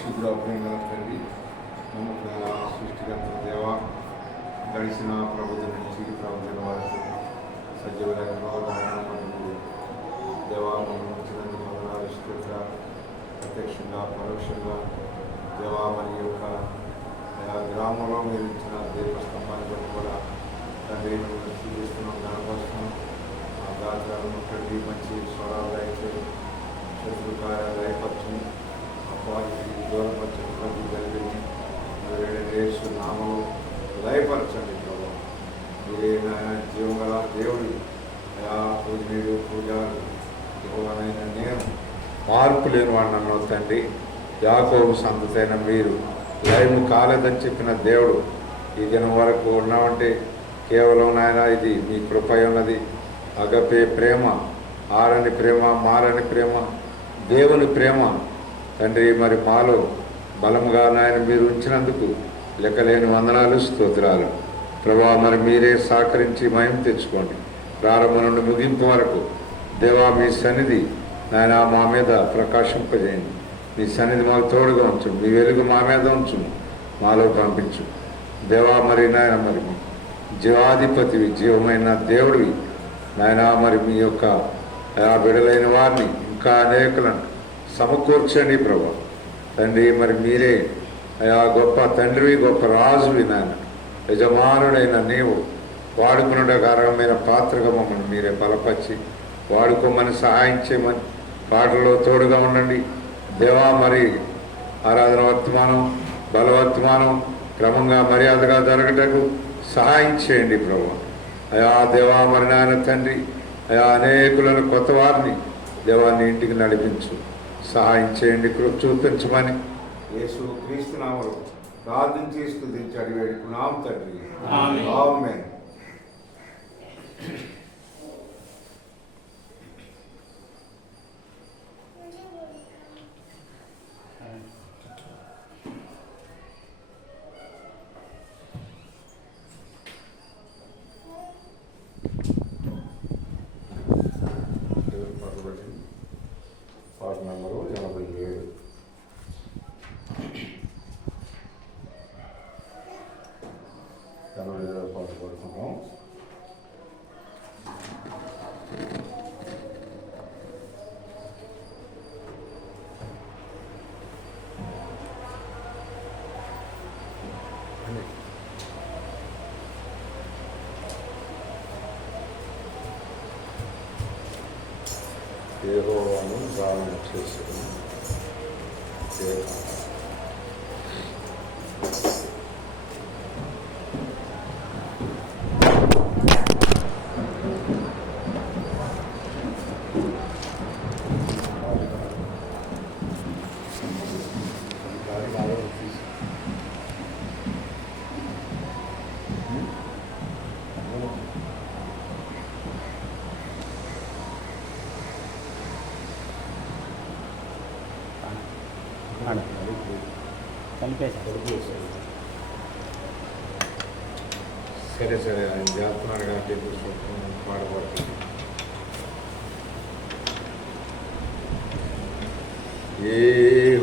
పరిశుద్ధుల ప్రేమ తండ్రి, నమ్మకమైన సృష్టికర్త దేవ, గడిచిన ప్రభుత్వం నుంచి ప్రభుత్వం వరకు సజీవులైన మనకు దేవా మనం వచ్చినందుకు వందనాలు స్తోత్ర. ప్రత్యక్షంగా పరోక్షంగా దేవా మరి యొక్క గ్రామంలో మీరు ఇచ్చిన దేవస్తంభాన్ని బట్టి కూడా తండ్రి మేము చూపిస్తున్నాం, కనపరుస్తున్నాం. ఆ గాత్రాలను తండ్రి మంచి స్వరాలు దయచేసి శత్రుకార్యాలు దయపరచని అపాధికి దూరపరచని ప్రభు కలిగింది యేసు నామము దయపరచండి ప్రభు. మీరే నాయన జీవం గల దేవుడి పూజనీయుడు పూజారు ఎవరైనా నేను మార్పు లేని వాడిని అన్నావు తండ్రి. యాకోబు సంతతైన మీరు లైవ్ కాలేదని చెప్పిన దేవుడు ఈ దినం వరకు ఉన్నామంటే కేవలం నాయన ఇది మీ కృప ఉన్నది. అగపే ప్రేమ, ఆరని ప్రేమ, మారని ప్రేమ, దేవుని ప్రేమ తండ్రి మరి మాలో బలముగా నాయన మీరు ఉంచినందుకు లెక్కలేని వందనాలు స్తోత్రాలు ప్రభా. మరి మీరే సహకరించి మహిమ తెచ్చుకోండి. ప్రారంభం నుండి ముగింపు వరకు దేవా మీ సన్నిధి నాయన మా మీద ప్రకాశింపజేయండి. మీ సన్నిధి మాకు తోడుగా ఉంచు, మీ వెలుగు మా మీద ఉంచు, మాలో పంపించు దేవా. మరి నాయన మరి జీవాధిపతివి, జీవమైన దేవుడివి నాయన. మరి మీ యొక్క బిడలైన వారిని ఇంకా అనేకులను సమకూర్చండి ప్రభా తండ్రి. మరి మీరే గొప్ప తండ్రివి, గొప్ప రాజువి నాయన. యజమానుడైన నీవు వాడుకునే అర్హమైన పాత్రగా మమ్మల్ని మీరే బలపరిచి వాడుకోమని సహాయం చేయమని పాటల్లో తోడుగా ఉండండి దేవా. మరి ఆరాధన వర్తమానం, బలవర్తమానం క్రమంగా మర్యాదగా జరగటకు సహాయం చేయండి ప్రభు. అయా దేవా మరి నాయన తండ్రి, అయా అనేకులను కొత్త వారిని దేవాన్ని ఇంటికి నడిపించు, సహాయం చేయండి, కృప చూపించమని యేసు క్రీస్తు నామములో ప్రార్థించి స్తుతించి అడిగి వేడుకున్నాం తండ్రి. ఆమేన్. పాట నెంబరు 87. పాట పడుకుంటాం. యెహోవాను గానం చేసేది సరే సరే ఆయన చేస్తున్నాడు కాబట్టి పాడబడుతుంది.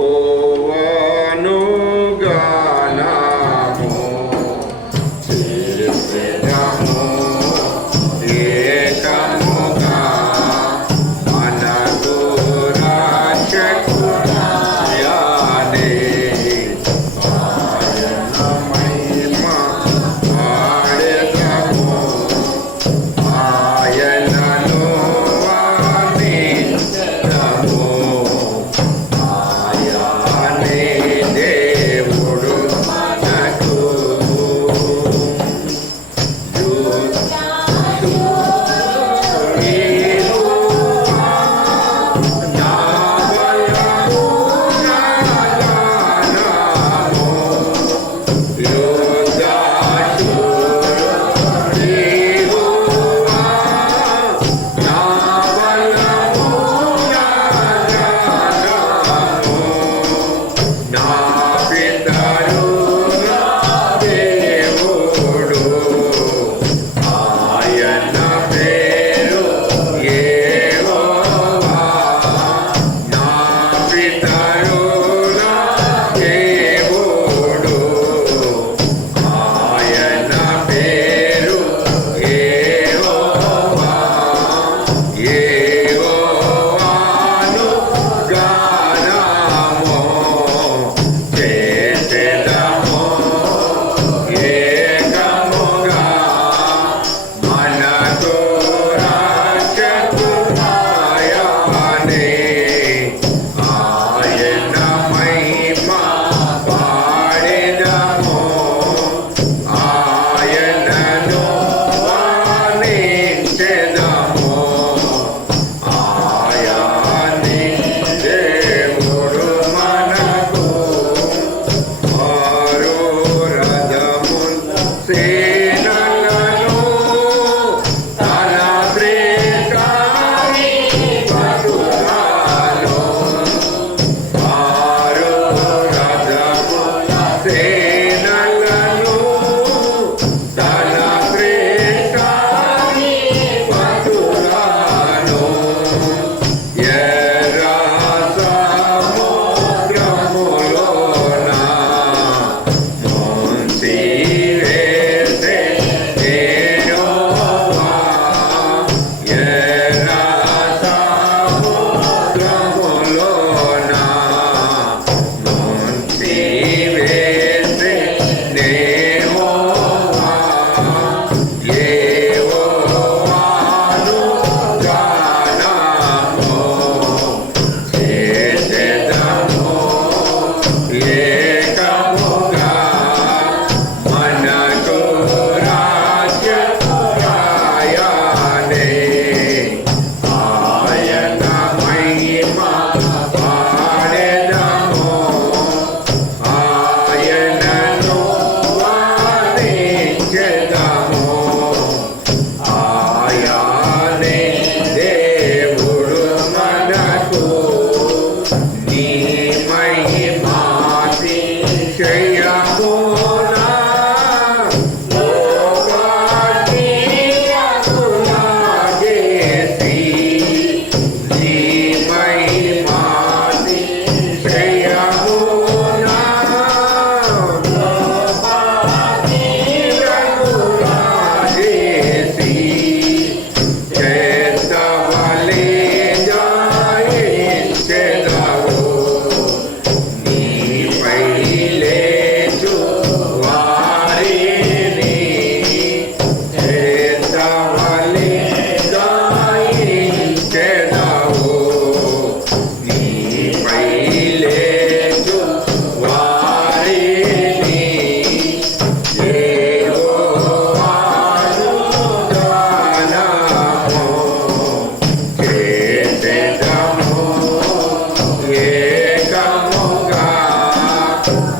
యెహోవాను గానము చేసెదము ఏకముగా మనకు రక్షకుడాయనే.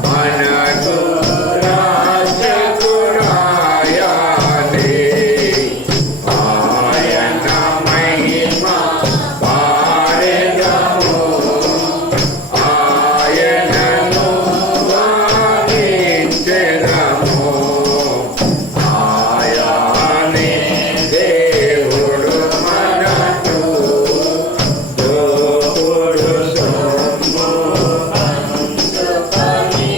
మనకు రాజకురాయనే ఆయన మహిమ పాడెదము ఆయనను వర్ణించెదము ఆయనే దేవుడు మనకు దోపుడు సొమ్ము పంచుకొని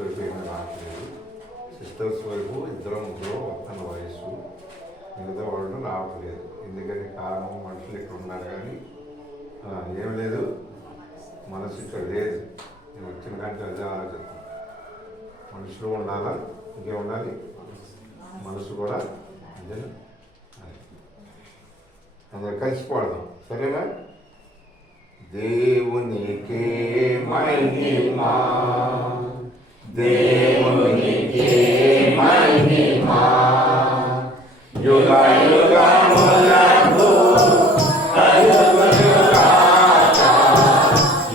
వైపు ఏమీ రావట్లేదు. సిస్టర్స్ వైపు ఇద్దరు ముగ్గురు వస్తున్న వయసు, మిగతా వాళ్ళు రావట్లేదు. ఎందుకని కారణం మనుషులు ఇక్కడ ఉన్నారు కానీ ఏం లేదు, మనసు ఇక్కడ లేదు. నేను వచ్చిన కంటే అదే ఆలోచిస్తాను. మనుషులు ఉండాలా, ఇంకే ఉండాలి, మనసు కూడా అదే. అందరు కలిసిపోదాం, సరేనా? దేవునికే మహిమా, దేవునికే మహిమా, యుగ యుగములకు కలుగునుగాక,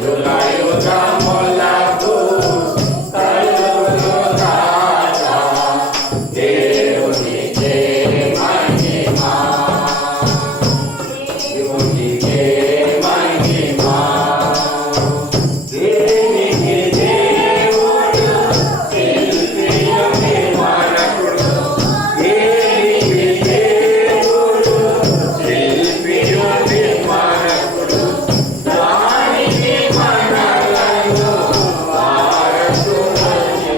యుగ యుగములకు కలుగునుగాక. దేవునికే మహిమా, దేవునికే మహిమా, దేనికి దేవుడు శిల్పియుని మనకుడు, దేనికి దేవుడు శిల్పియుని మనకుడు, దానికి మనలను వారసులని,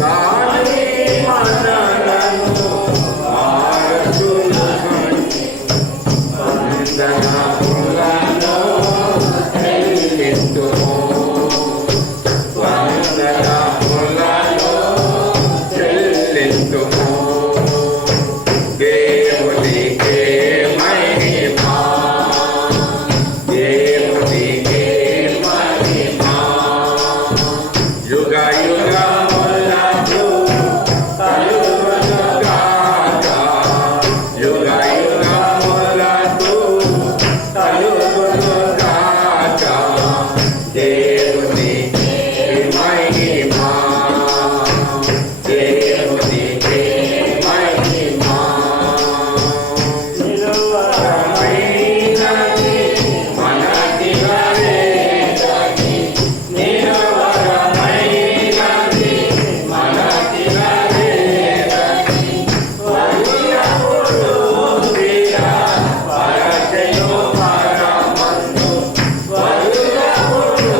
దానికి మనలను వారసులని, వందనములను చెల్లింతుము, వందనములను చెల్లింతుము. దేవునికే మహిమా, దేవునికే మహిమా, యుగ యుగములకు కలుగునుగాక, యుగ యుగములకు కలుగునుగాక. దేవునికే మహిమా, దేవునికే మహిమా. నిలువరమైనది మనకి వరేదగి, నిలువరమైనది మనకి వరేదగి, వరియపుడు శ్రీయ పరచెను పరమందు, వరియపుడు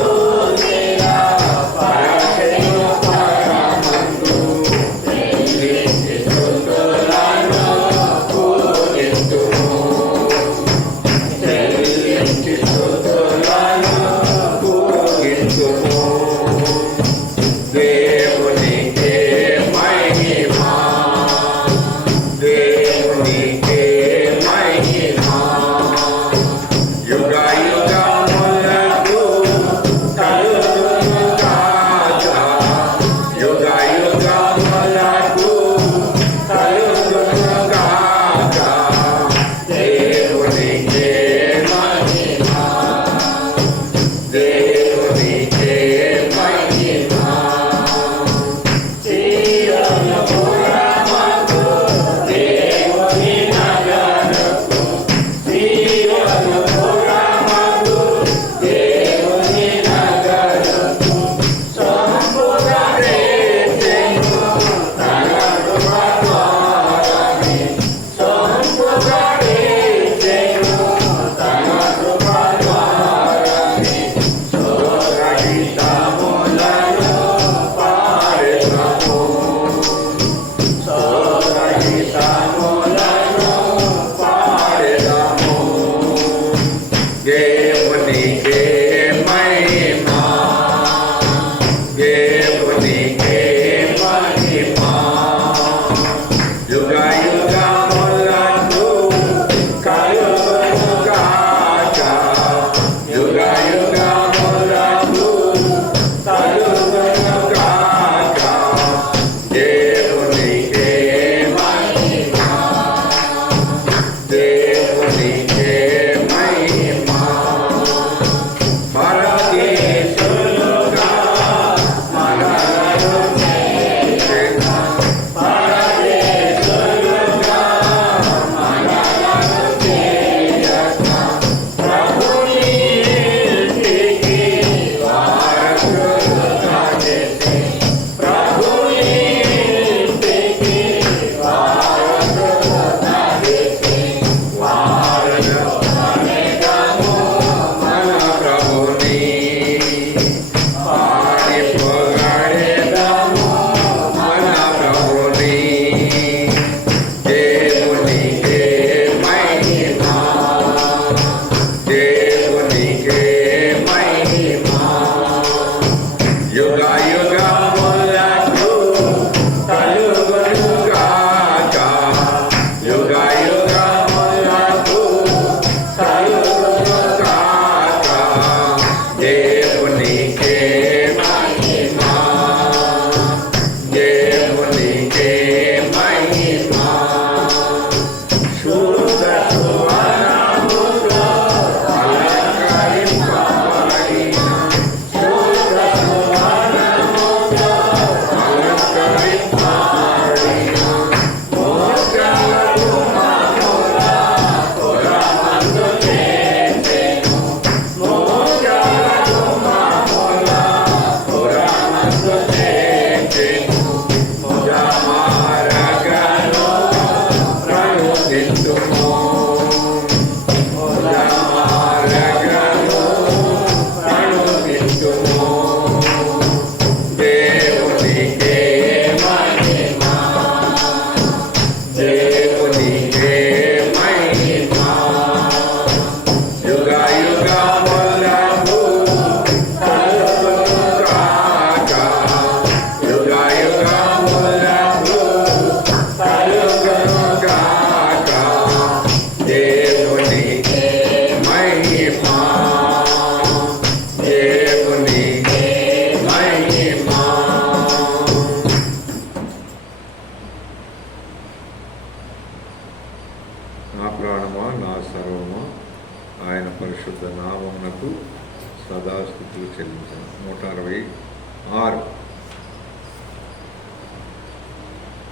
శ్రీయ పరచెను పరమందు.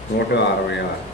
166.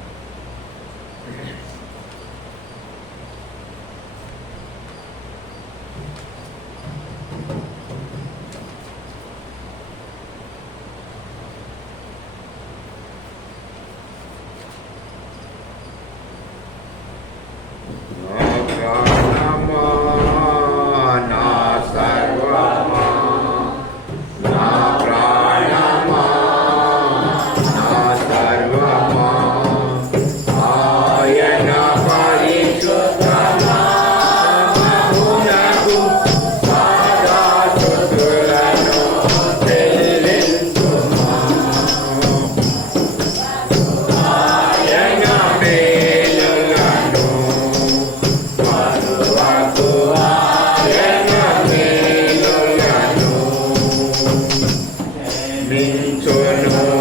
Minchono